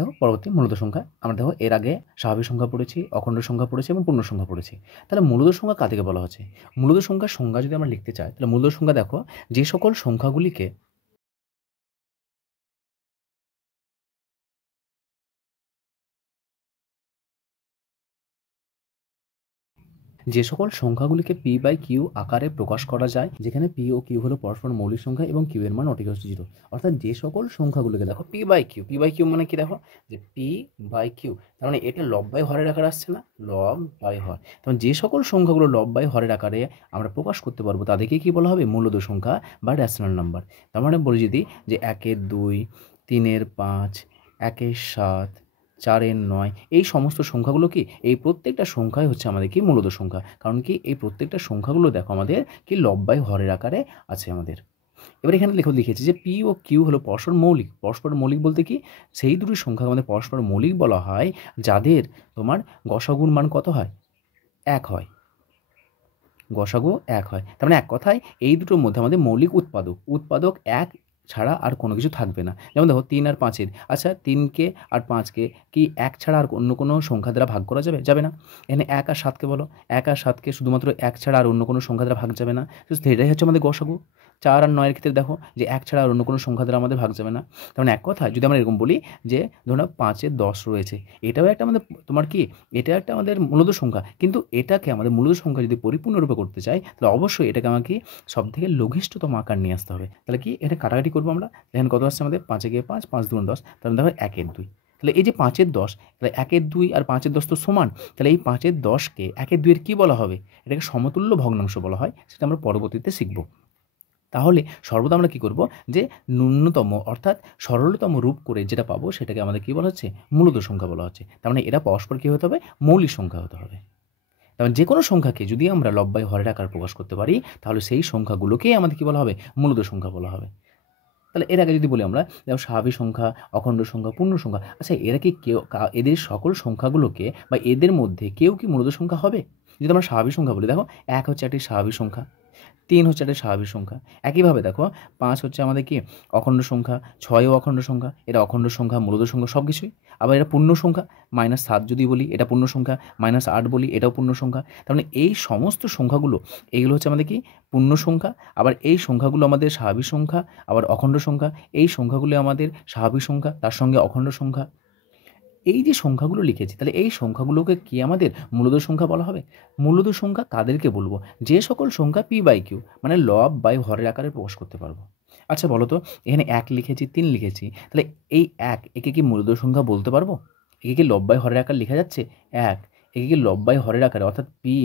দেখো পরবর্তী মূলদ সংখ্যা। আমরা দেখো এর আগে স্বাভাবিক সংখ্যা পড়েছি, অখণ্ড সংখ্যা পড়েছি এবং পূর্ণ সংখ্যা পড়েছি। তাহলে মূলদ সংখ্যা কাদেরকে বলা হচ্ছে? মূলদ সংখ্যার সংজ্ঞা যদি আমরা লিখতে চাই, তাহলে মূলদ সংখ্যা দেখো যে সকল সংখ্যাগুলিকে যে সকল সংখ্যাগুলিকে পি বাই কিউ আকারে প্রকাশ করা যায়, যেখানে পি ও কিউ হলো পরস্পর মৌলিক সংখ্যা এবং কিউ এর মান নট ইকুয়াল টু 0। অর্থাৎ যে সকল সংখ্যাগুলিকে দেখো পি বাই কিউ মানে কি? দেখো যে পি বাই কিউ, তার মানে এটা লব বাই হরের আকারে আসছে না, লব বাই হর। তখন যে সকল সংখ্যাগুলো লব বাই হরের আকারে আমরা প্রকাশ করতে পারবো তাদেরকে কি বলা হবে? মূলদ সংখ্যা বা রেশনাল নাম্বার। তার মানে বলি যদি যে 1-এর 2, 3-এর 5, 1-এর 7, 4-এর 9, এই সমস্ত সংখ্যাগুলো কি, এই প্রত্যেকটা সংখ্যাই হচ্ছে আমাদের কি মূলদ সংখ্যা। কারণ কি এই প্রত্যেকটা সংখ্যাগুলো দেখো আমাদের কি লব বাই হরের আকারে আছে আমাদের। এবার এখানে লিখেছি যে পি ও কিউ হলো পরস্পর মৌলিক। পরস্পর মৌলিক বলতে কি, সেই দুটি সংখ্যা আমাদের পরস্পর মৌলিক বলা হয় যাদের তোমার গসাগুর মান কত হয়? 1 হয়। গসাগু 1 হয়। তার মানে এক কথায় এই দুটোর মধ্যে আমাদের মৌলিক উৎপাদক 1 ছাড়া আর কোনো কিছু থাকবে না। যেমন দেখো 3 আর 5-এর, আচ্ছা 3কে আর 5কে কি 1 ছাড়া আর অন্য কোনো সংখ্যা দ্বারা ভাগ করা যাবে? যাবে না। এখানে 1 আর 7কে বলো, 1 আর 7কে শুধুমাত্র 1 ছাড়া আর অন্য কোনো সংখ্যা দ্বারা ভাগ যাবে না। তো এটাই হচ্ছে আমাদের গসাগু। 4 আর 9-এর ক্ষেত্রে দেখো যে 1 ছাড়া আর অন্য কোনো সংখ্যা দ্বারা আমাদের ভাগ যাবে না। তার মানে এক কথায় যদি আমরা এরকম বলি যে ধরুন 5-এর 10 রয়েছে, এটাও একটা আমাদের তোমার কি, এটা একটা আমাদের মূলদ সংখ্যা। কিন্তু এটাকে আমাদের মূলদ সংখ্যা যদি পরিপূর্ণরূপে করতে চাই, তাহলে অবশ্যই এটাকে আমাকে সবথেকে লঘিষ্ঠতম আকার নিয়ে আসতে হবে। তাহলে কি এটা কাটাকাটি করবো আমরা, দেখেন কত আসছে আমাদের? 5 গিয়ে 5, 5 দুগুণ 10, তাহলে দেখো 1-এর 2। তাহলে এই যে 5-এর 10, তাহলে 1-এর 2 আর 5-এর 10 তো সমান। তাহলে এই 5-এর 10কে 1-এর 2-এর কী বলা হবে? এটাকে সমতুল্য ভগ্নাংশ বলা হয়, সেটা আমরা পরবর্তীতে শিখব। তাহলে সর্বদা আমরা কী করব, যে ন্যূনতম অর্থাৎ সরলতম রূপ করে যেটা পাবো সেটাকে আমাদের কী বলা হচ্ছে? মূলদ সংখ্যা বলা হচ্ছে। তার মানে এরা পরস্পর কী হতে হবে? মৌলিক সংখ্যা হতে হবে। তার যে কোনো সংখ্যাকে যদি আমরা লব বাই হরের আকার প্রকাশ করতে পারি, তাহলে সেই সংখ্যাগুলোকেই আমাদের কী বলা হবে? মূলদ সংখ্যা বলা হবে। তাহলে এর আগে যদি বলি আমরা, যেমন স্বাভাবিক সংখ্যা, অখণ্ড সংখ্যা, পূর্ণ সংখ্যা, আচ্ছা এরা কি কেউ এদের সকল সংখ্যাগুলোকে বা এদের মধ্যে কেউ কি মূলদ সংখ্যা হবে? যদি আমরা স্বাভাবিক সংখ্যা বলি, দেখো 1 হচ্ছে একটি স্বাভাবিক সংখ্যা, 3 হচ্ছে একটা স্বাভাবিক সংখ্যা। একইভাবে দেখো 5 হচ্ছে আমাদের কি অখণ্ড সংখ্যা, 6ও অখণ্ড সংখ্যা, এটা অখণ্ড সংখ্যা, মূলদ সংখ্যা সব কিছুই। আবার এটা পূর্ণ সংখ্যা, -7 যদি বলি এটা পূর্ণ সংখ্যা, -8 বলি এটাও পূর্ণ সংখ্যা। তার মানে এই সমস্ত সংখ্যাগুলো, এইগুলো হচ্ছে আমাদের কি পূর্ণ সংখ্যা। আবার এই সংখ্যাগুলো আমাদের স্বাভাবিক সংখ্যা, আবার অখণ্ড সংখ্যা, এই সংখ্যাগুলো আমাদের স্বাভাবিক সংখ্যা তার সঙ্গে অখণ্ড সংখ্যা। এই যে সংখ্যাগুলো লিখেছি, তাহলে এই সংখ্যাগুলোকে কি আমাদের মূলদ সংখ্যা বলা হবে? মূলদ সংখ্যা কাদেরকে বলবো? যে সকল সংখ্যা পি বাই কিউ মানে লব বাই হরের আকারে প্রকাশ করতে পারবো। আচ্ছা বলো তো, এখানে 1 লিখেছি, 3 লিখেছি, তাহলে এই 1 একে কি মূলদ সংখ্যা বলতে পারবো? একে কি লব বাই হরের আকার লেখা যাচ্ছে? 1 একে কি লব বাই হরের আকারে অর্থাৎ পি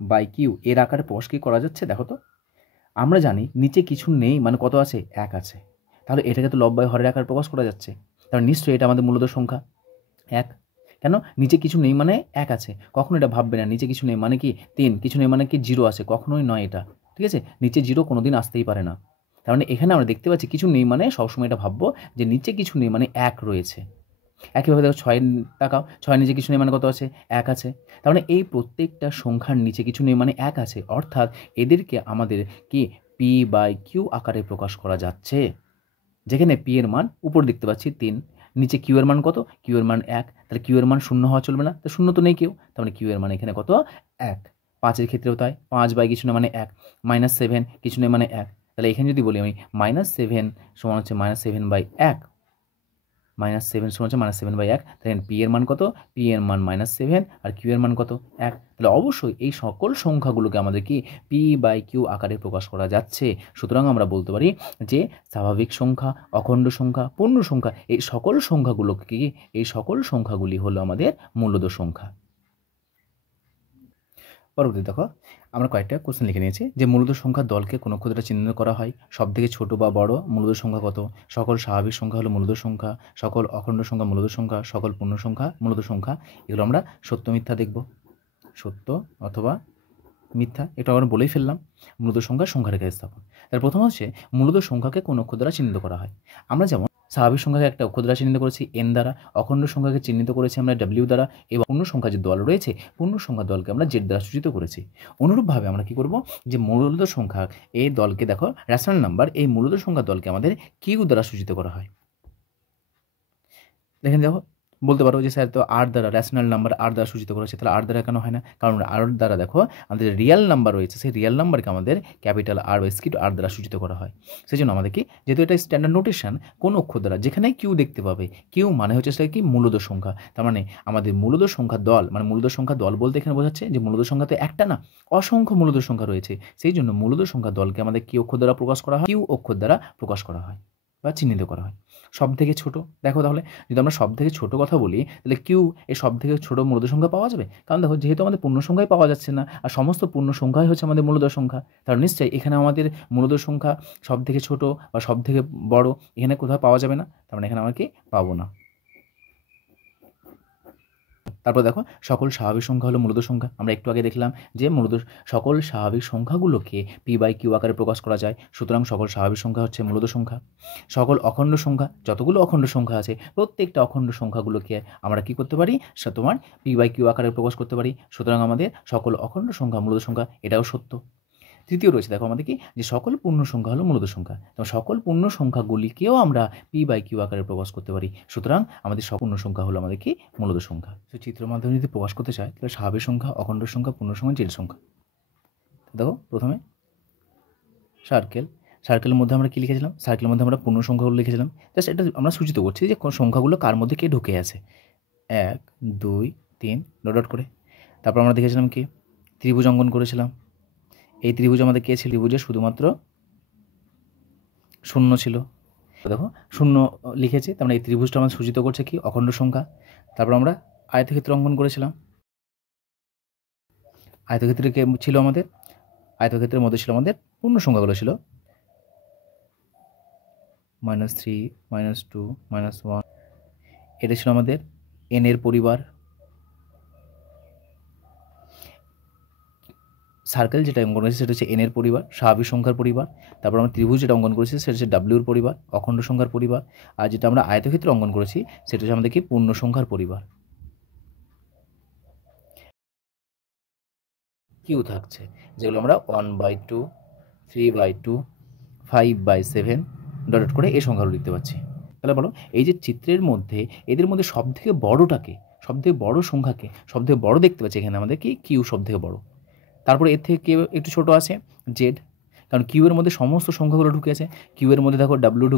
বাই কিউ এর আকারে প্রকাশ কি করা যাচ্ছে? দেখো তো, আমরা জানি নিচে কিছু নেই মানে কত আছে? 1 আছে। তাহলে এটাকে তো লব বাই হরের আকারে প্রকাশ করা যাচ্ছে, তাহলে নিশ্চয়ই এটা আমাদের মূলদ সংখ্যা 1। কেন? নিচে কিছু নেই মানে 1 আছে, কখনো এটা ভাববে না নিচে কিছু নেই মানে কি 3, কিছু নেই মানে কি 0 আছে, কখনোই নয় এটা। ঠিক আছে, নিচে 0 কোনো দিন আসতেই পারে না। তার মানে এখানে আমরা দেখতে পাচ্ছি কিছু নেই মানে সবসময় এটা ভাববো যে নিচে কিছু নেই মানে 1 রয়েছে। একইভাবে দেখো 6 তাকাও, 6 নিচে কিছু নেই মানে কত আছে? 1 আছে। তার মানে এই প্রত্যেকটা সংখ্যার নিচে কিছু নেই মানে 1 আছে, অর্থাৎ এদেরকে আমাদের কি পি বাই কিউ আকারে প্রকাশ করা যাচ্ছে। যেখানে পি এর মান উপর দেখতে পাচ্ছি 3, নিচে কিউ এর মান কত? কিউ এর মান 1, তাহলে কিউ এর মান 0 হওয়া চলবে না, তো 0 তো নেই কেউ, তার মানে কিউ এর মান এখানে কত? 1। 5-এর ক্ষেত্রেও তাই, 5 বাই কিছু না মানে 1, -7 কিছু নেই মানে 1, তাহলে এখানে যদি বলি আমি -7 সমান হচ্ছে -7/1, -7 সমান হচ্ছে -7/1, দেখেন পি এর মান কত? পি এর মান -7 আর কিউ এর মান কত? 1। তাহলে অবশ্যই এই সকল সংখ্যাগুলোকে আমাদের কি পি বাই কিউ আকারে প্রকাশ করা যাচ্ছে। সুতরাং আমরা বলতে পারি যে স্বাভাবিক সংখ্যা, অখণ্ড সংখ্যা, পূর্ণ সংখ্যা, এই সকল সংখ্যাগুলোকে কি, এই সকল সংখ্যাগুলি হলো আমাদের মূলদ সংখ্যা। পরবর্তী দেখো, আমরা কয়েকটা কোশ্চেন লিখে নিয়েছি যে মূলদ সংখ্যার দলকে কোন অক্ষর দ্বারা চিহ্নিত করা হয়? সবথেকে ছোট বা বড় মূলদ সংখ্যা কত? সকল স্বাভাবিক সংখ্যা হলো মূলদ সংখ্যা, সকল অখণ্ড সংখ্যা মূলদ সংখ্যা, সকল পূর্ণ সংখ্যা মূলদ সংখ্যা। এগুলো আমরা সত্য মিথ্যা দেখব, সত্য অথবা মিথ্যা, এটা আমরা বলেই ফেললাম। মূলদ সংখ্যার সংখ্যারেখা স্থাপন। তার প্রথম হচ্ছে মূলদ সংখ্যাকে কোন অক্ষর দ্বারা চিহ্নিত করা হয়? আমরা যেমন স্বাভাবিক সংখ্যাকে একটা অক্ষর দ্বারা চিহ্নিত করেছি এন দ্বারা, অখণ্ড সংখ্যাকে চিহ্নিত করেছি আমরা ডাব্লিউ দ্বারা, এবং পূর্ণ সংখ্যা যে দল রয়েছে পূর্ণ সংখ্যার দলকে আমরা জেড দ্বারা সূচিত করেছি। অনুরূপভাবে আমরা কি করব, যে মূলদ সংখ্যা এই দলকে দেখো রেশনাল নাম্বার, এই মূলদ সংখ্যার দলকে আমাদের কিউ দ্বারা সূচিত করা হয়। দেখেন দেখো বলতে পারো যে স্যার তো আর দ্বারা রেশনাল নাম্বার আর দ্বারা সূচিত করা হচ্ছে, তাহলে আর দ্বারা কেন হয় না? কারণ আর দ্বারা দেখো আমাদের রিয়েল নাম্বার রয়েছে, সেই রিয়েল নাম্বারকে আমাদের ক্যাপিটাল আর বা স্কিট আর দ্বারা সূচিত করা হয়। সেই জন্য আমাদের কি, যেহেতু এটা স্ট্যান্ডার্ড নোটেশন, কোন অক্ষর দ্বারা যেখানে কিউ দেখতে পাবে, কিউ মানে হচ্ছে সেটা কি মূলদ সংখ্যা, তার মানে আমাদের মূলদ সংখ্যা দল, মানে মূলদ সংখ্যা দল বলতে এখানে বোঝাচ্ছে যে মূলদ সংখ্যা তো একটা না, অসংখ্য মূলদ সংখ্যা রয়েছে, সেই জন্য মূলদ সংখ্যা দলকে আমাদের কি অক্ষর দ্বারা প্রকাশ করা হয়? কিউ অক্ষর দ্বারা প্রকাশ করা হয় বা চিহ্নিত করা হয়। সব থেকে ছোট দেখো, তাহলে যদি আমরা সব থেকে ছোট কথা বলি, তাহলে কিউ এই সব থেকে ছোট মূলদ সংখ্যা পাওয়া যাবে? কারণ দেখো যেহেতু আমাদের পূর্ণ সংখ্যাই পাওয়া যাচ্ছে না, আর সমস্ত পূর্ণ সংখ্যাই হচ্ছে আমাদের মূলদ সংখ্যা, তাহলে নিশ্চয়ই এখানে আমাদের মূলদ সংখ্যা সব থেকে ছোট বা সব থেকে বড় এখানে কোথাও পাওয়া যাবে না, তার মানে এখানে আমরা কি পাবো না। তারপর দেখো সকল স্বাভাবিক সংখ্যা হলো মূলদ সংখ্যা। আমরা একটু আগে দেখলাম যে সকল স্বাভাবিক সংখ্যাগুলোকে পি বাই কিউ আকারে প্রকাশ করা যায়, সুতরাং সকল স্বাভাবিক সংখ্যা হচ্ছে মূলদ সংখ্যা। সকল অখণ্ড সংখ্যা, যতগুলো অখণ্ড সংখ্যা আছে প্রত্যেকটা অখণ্ড সংখ্যাগুলোকে আমরা কি করতে পারি, তোমার পি বাই কিউ আকারে প্রকাশ করতে পারি, সুতরাং আমাদের সকল অখণ্ড সংখ্যা মূলদ সংখ্যা, এটাও সত্য। তৃতীয় রয়েছে দেখো আমাদের কি, যে সকল পূর্ণ সংখ্যা হলো মূলদ সংখ্যা, তো সকল পূর্ণ সংখ্যাগুলিকেও আমরা পি বাই কিউ আকারে প্রকাশ করতে পারি, সুতরাং আমাদের সব পূর্ণ সংখ্যা হলো আমাদের কি মূলদ সংখ্যা। তো চিত্রের মাধ্যমে যদি প্রকাশ করতে চাই, তাহলে স্বাভাবিক সংখ্যা, অখণ্ড সংখ্যা, পূর্ণ সংখ্যা, জটিল সংখ্যা। দেখো প্রথমে সার্কেলের মধ্যে আমরা কী লিখেছিলাম, সার্কেলের মধ্যে আমরা পূর্ণ সংখ্যাগুলো লিখেছিলাম, জাস্ট এটা আমরা সূচিত করছি যে সংখ্যাগুলো কার মধ্যে কে ঢুকে আছে, 1 2 3 ডট ডট করে। তারপর আমরা দেখেছিলাম কি, ত্রিভুজ অঙ্কন করেছিলাম, এই ত্রিভুজ আমাদের কে ছিল, ত্রিভুজে শুধুমাত্র শূন্য ছিল, দেখো শূন্য লিখেছি, তার মানে এই ত্রিভুজটা আমাদের সূচিত করছে কি অখণ্ড সংখ্যা। তারপর আমরা আয়তক্ষেত্র অঙ্কন করেছিলাম, আয়তক্ষেত্রে কে ছিল আমাদের, আয়তক্ষেত্রের মধ্যে ছিল আমাদের পূর্ণ সংখ্যাগুলো ছিল -3 -2 -1, এটা ছিল আমাদের n এর পরিবার। সার্কেল যেটা অঙ্কন করেছি সেটা হচ্ছে n এর পরিবার, স্বাভাবিক সংখ্যার পরিবার। তারপর আমরা ত্রিভুজ যেটা অঙ্কন করেছি সেটা হচ্ছে w এর পরিবার, অখণ্ড সংখ্যার পরিবার। আর যেটা আমরা আয়তক্ষেত্র অঙ্কন করেছি সেটা হচ্ছে আমাদের কি পূর্ণ সংখ্যার পরিবার। কিউ থাকছে, যেগুলো আমরা 1/2 3/2 5/7 ডট ডট করে এই সংখ্যাগুলো লিখতে পাচ্ছি। তাহলে বলো, এই যে চিত্রের মধ্যে এদের মধ্যে সবথেকে বড়টাকে, সবথেকে বড় সংখ্যাকে সবথেকে বড় দেখতে পাচ্ছি এখানে আমাদের কি কিউ সবথেকে বড়। তারপরে এর থেকে কেউ একটু ছোট আছে জেড, কারণ কিউ এর মধ্যে সমস্ত সংখ্যাগুলো ঢুকে আছে, কিউ এর মধ্যে দেখো ডাব্লিউ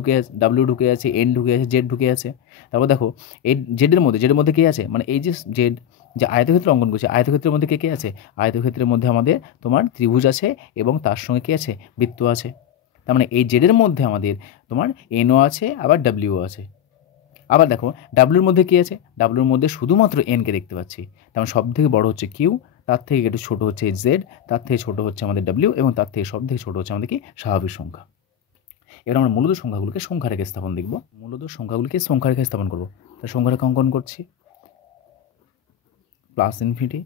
ঢুকে আছে, এন ঢুকে আছে, জেড ঢুকে আছে। তারপর দেখো এই জেডের মধ্যে কে আছে, মানে এই যে জেড যে আয়তক্ষেত্র অঙ্কন করছে, আয়তক্ষেত্রের মধ্যে কে কে আছে, আয়তক্ষেত্রের মধ্যে আমাদের তোমার ত্রিভুজ আছে এবং তার সঙ্গে কে আছে, বৃত্ত আছে। তার মানে এই জেডের মধ্যে আমাদের তোমার এনও আছে, আবার ডাব্লিউ আছে। আবার দেখো ডাব্লিউর মধ্যে কী আছে, ডাব্লিউর মধ্যে শুধুমাত্র এনকে দেখতে পাচ্ছি, তার মানে সব থেকে বড় হচ্ছে কিউ, তার থেকে একটু ছোটো হচ্ছে জেড, তার থেকে ছোটো হচ্ছে আমাদের ডাব্লিউ, এবং তার থেকে সব থেকে ছোটো হচ্ছে আমাদের কি স্বাভাবিক সংখ্যা। এবার আমরা মূলত সংখ্যাগুলোকে সংখ্যা রেখে স্থাপন দেখব, মূলত সংখ্যাগুলিকে সংখ্যা রেখে স্থাপন করবো। তাই সংখ্যা রেখা অঙ্কন করছি, +∞,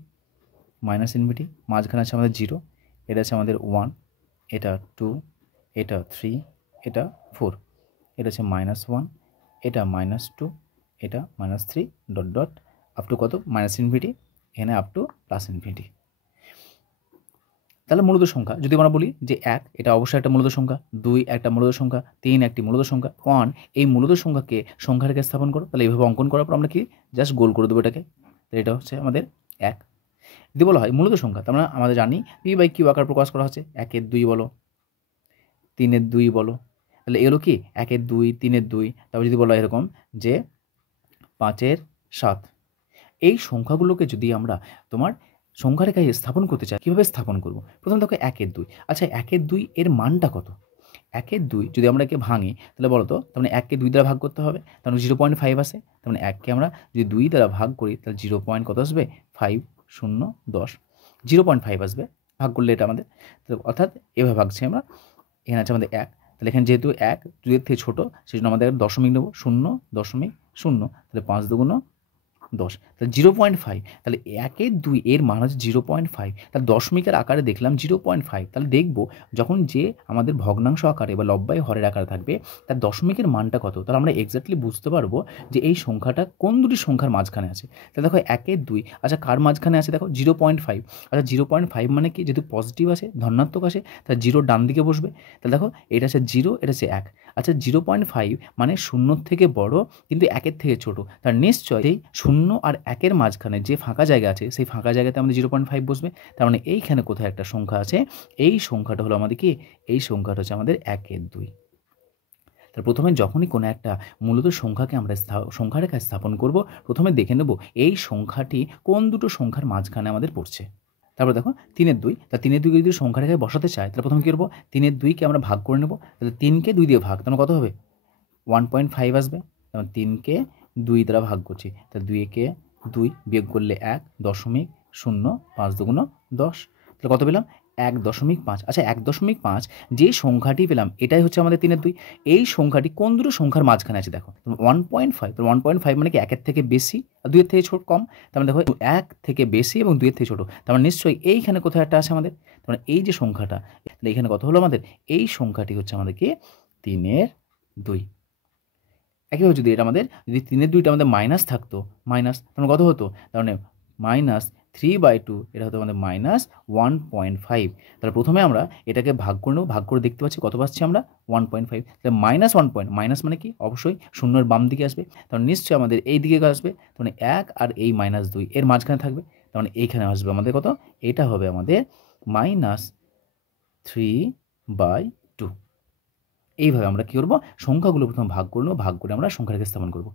-∞, মাঝখানে আছে আমাদের 0, এটা আছে আমাদের 1, এটা 2, এটা 3, এটা 4, এটা আছে -1, এটা -2, এটা -3 ডট ডট আপ টু কত -∞, এখানে আপ টু +∞। তাহলে মূলত সংখ্যা যদি আমরা বলি যে 1 এটা অবশ্যই একটা মূলত সংখ্যা, 2 একটা মূলত সংখ্যা, 3 একটি মূলত সংখ্যা, 1 এই মূলত সংখ্যাকে সংখ্যা রেখে স্থাপন করো। তাহলে এইভাবে অঙ্কন করার পর আমরা কি জাস্ট গোল করে দেবো এটাকে, তাহলে এটা হচ্ছে আমাদের 1। যদি বলা হয় মূলত সংখ্যা, তার মানে আমরা জানি পি বাই কিউ আকার প্রকাশ করা হচ্ছে, 1 এর 2 বলো, 3 এর 2 বলো, তাহলে এগুলো কি 1 এর 2, 3 এর 2, তারপর যদি বলা হয় এরকম যে 5 এর 7, এই সংখ্যাগুলোকে যদি আমরা তোমার সংখ্যা রেখায় স্থাপন করতে চাই, কীভাবে স্থাপন করব? প্রথমে দেখো 1 এর 2, আচ্ছা 1 এর 2 এর মানটা কত? 1 এর 2 যদি আমরা একে ভাঙি তাহলে বলো তো, তার মানে 1কে 2 দ্বারা ভাগ করতে হবে, তার মানে 0.5 আসে, তার মানে 1কে আমরা যদি 2 দ্বারা ভাগ করি তাহলে 0. কত আসবে, 5 0 10, 0.5 আসবে ভাগ করলে এটা আমাদের, অর্থাৎ এভাবে ভাগছি আমরা। এখানে আছে আমাদের 1, তাহলে এখানে যেহেতু 1 2 এর থেকে ছোটো সেই জন্য আমাদের দশমিক নেব, 0.0, তাহলে 5 2 × 10, তাহলে 0.5, তাহলে 1-2 এর মান হচ্ছে 0.5, তাহলে দশমিকের আকারে দেখলাম 0.5, তাহলে দেখব যখন যে আমাদের ভগ্নাংশ আকারে বা লব্বাই হরের আকারে থাকবে তার দশমিকের মানটা কত, তাহলে আমরা এক্স্যাক্টলি বুঝতে পারবো যে এই সংখ্যাটা কোন দুটি সংখ্যার মাঝখানে আছে। তাহলে দেখো 1-2, আচ্ছা কার মাঝখানে আছে দেখো 0.5, আচ্ছা 0.5 মানে কি, যেহেতু পজিটিভ আসে ধনাত্মক আসে তাহলে 0 ডান দিকে বসবে, তাহলে দেখো এটা হচ্ছে 0, এটা হচ্ছে 1, আচ্ছা 0.5 মানে 0 থেকে বড় কিন্তু 1-এর থেকে ছোট, তার নিশ্চয়ই এই 0 আর 1-এর মাঝখানে যে ফাঁকা জায়গা আছে সেই ফাঁকা জায়গাতে আমাদের 0.5 বসবে, তার মানে এইখানে কোথায় একটা সংখ্যা আছে, এই সংখ্যাটা হলো আমাদের কি, এই সংখ্যাটা হচ্ছে আমাদের 1-2। তাহলে প্রথমে যখনই কোনো একটা মূলত সংখ্যাকে আমরা সংখ্যারেখায় স্থাপন করব, প্রথমে দেখে নেব এই সংখ্যাটি কোন দুটো সংখ্যার মাঝখানে আমাদের পড়ছে। তারপর দেখো 3-2, তা 3-2কে যদি সংখ্যারেখায় বসাতে চাই তাহলে প্রথমে কী করবো, 3-2কে আমরা ভাগ করে নেব, তাহলে 3কে 2 দিয়ে ভাগ, তাহলে কত হবে 1.5 আসবে, যেমন 3কে 2 দ্বারা ভাগ করছি, তাহলে 2-কে 2 বিয়োগ করলে 1.0, 5×2 10, তাহলে কত পেলাম 1.5। আচ্ছা 1.5 যে সংখ্যাটি পেলাম এটাই হচ্ছে আমাদের 3-2, এই সংখ্যাটি কোন দুটো সংখ্যার মাঝখানে আছে দেখো 1.5, তো 1.5 মানে কি 1-এর থেকে বেশি আর 2-এর থেকে ছোট কম, তার মানে দেখো 1 থেকে বেশি এবং 2-এর থেকে ছোট, তার মানে নিশ্চয়ই এইখানে কোথাও একটা আছে আমাদের, তার মানে এই যে সংখ্যাটা, তাহলে এইখানে কত হলো আমাদের, এই সংখ্যাটি হচ্ছে আমাদের কি 3-2। একইভাবে যদি এটা আমাদের যদি 3-2টা আমাদের মাইনাস থাকতো, মাইনাস তাহলে কত হতো, তার মানে -3/2, এটা হতো আমাদের -1.5, তাহলে প্রথমে আমরা এটাকে ভাগ করে নেব, ভাগ করে দেখতে পাচ্ছি কত পাচ্ছি আমরা 1.5, তাহলে -1 মাইনাস মানে কি অবশ্যই শূন্যের বাম দিকে আসবে, তাহলে নিশ্চয়ই আমাদের এই দিকে আসবে, তাহলে 1 আর এই -2 এর মাঝখানে থাকবে, তার মানে এইখানে আসবে আমাদের কত, এটা হবে আমাদের -3/2। এইভাবে আমরা কী করবো, সংখ্যাগুলো প্রথমে ভাগ করে নেব, ভাগ করে আমরা সংখ্যাটাকে স্থাপন করব।